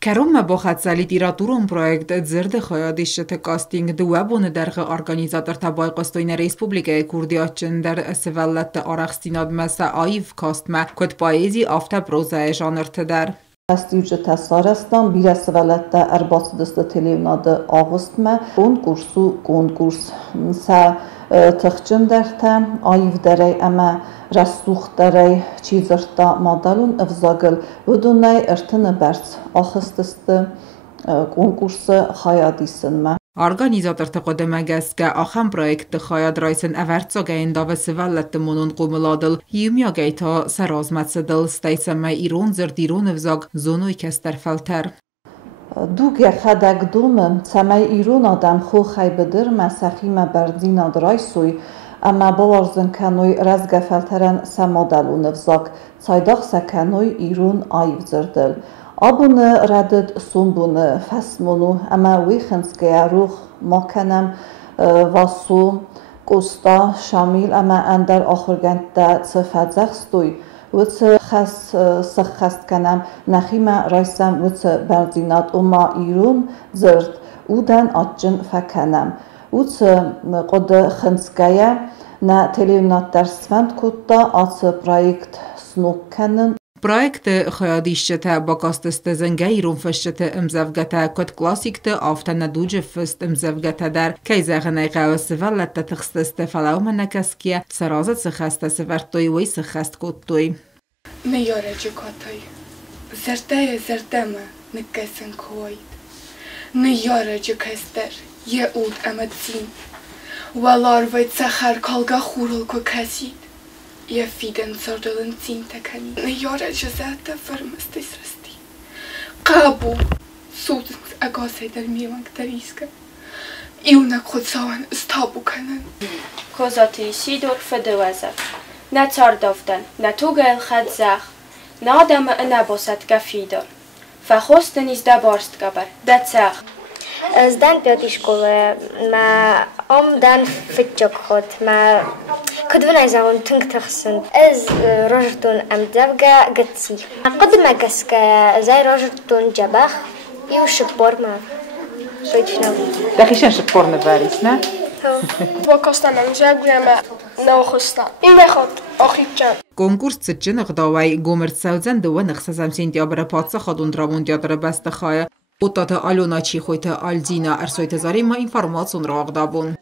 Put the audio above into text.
Keruma boxatsali tiraturun proyekt zirde xayadişte casting de webun derge organizator tabay qastoyne Respublikaya Kurdiyaçın der sevallette araxtinad mesa ayv kastma kod poezi afta proza janrte der. Աստիճը Սարաստան բիրասվալատա արբասդստը տելևնադը աղստմը կոնկուրս սա թղճնդերթը այվ դերեյ ամա ռասուխտերեյ չիզրտա մադալուն ըվզագլ վդունայ ըրթնը բերց աղստստը կոնկուրսը խայադիսնմը Organizator taqodemagazga axam proyekti xayadraysın əvərtsogəyin davasıvallətdə munun qumuladıl yümyagayta sarazmatsadıl staysamay İran zirdirun evzag zonuy kəstərfəltər. Դուգե խադագդումը ցամայ իրուն ադամ խո խայբդր մասախիմա բարձին ադրայսույ ամա բորզնքանույ ռազգաֆալտարան սամոդալուն վզակ ցայդախ սականույ իրուն այվ զրդել Abune radet sumbune fasmonu ama wixenskaya ruh makanam vasu kosta shamil ama andar akhirganda tsfadzakstoy وتس خاص سخست کنم نخیما رایسم وتس بردینات اما ایرون زرد اودن آجن فکنم وتس قد خنسکایا نه تلیونات درسفند کتا آت پروژه سنوک کنن Proyekte xayadişte bakasteste zengayirun fışte imzavgata kod klasikte aftana duje fıst imzavgata der kayzağınay qavası vallette tıxteste falaumanakaskiya sarazat sıxaste severtoy ve sıxast kottoy. Ne yaracı katay. Zerdeme nekesen koyt. Ne yaracı kester ye ud amadsin. Valar ve tsahar kalga xurul ko kasit. Я фиден сордалын цинтакани. На яра жазата фармастай срасти. Қабу сутс агасайдар миланг тариска. Иунак ходсаван стабу канан. Козати сидор федеваза. На цардавдан, на тугел хадзах. На адама анабосат гафидор. Фахостен изда барст габар. Дацах. Здан пятой школы, ма омдан фитчок ход, ма كدونا يزعون تنكتخسن از رجتون امدبجا قتسي قدم قسكا زي رجتون جبخ يوشبور ما شويتشنا دقيقاً شبورنا باريسنا وكاستنا مزاجنا نوخستا إمخات أخيتشان Konkurs için qdaway gomert savzan do nxsazam sentyabra patsa xadun dramondiyadra basta xaya Otata Alona Çixoyta Alzina Ersoyta Zarima informasyon rağdabun.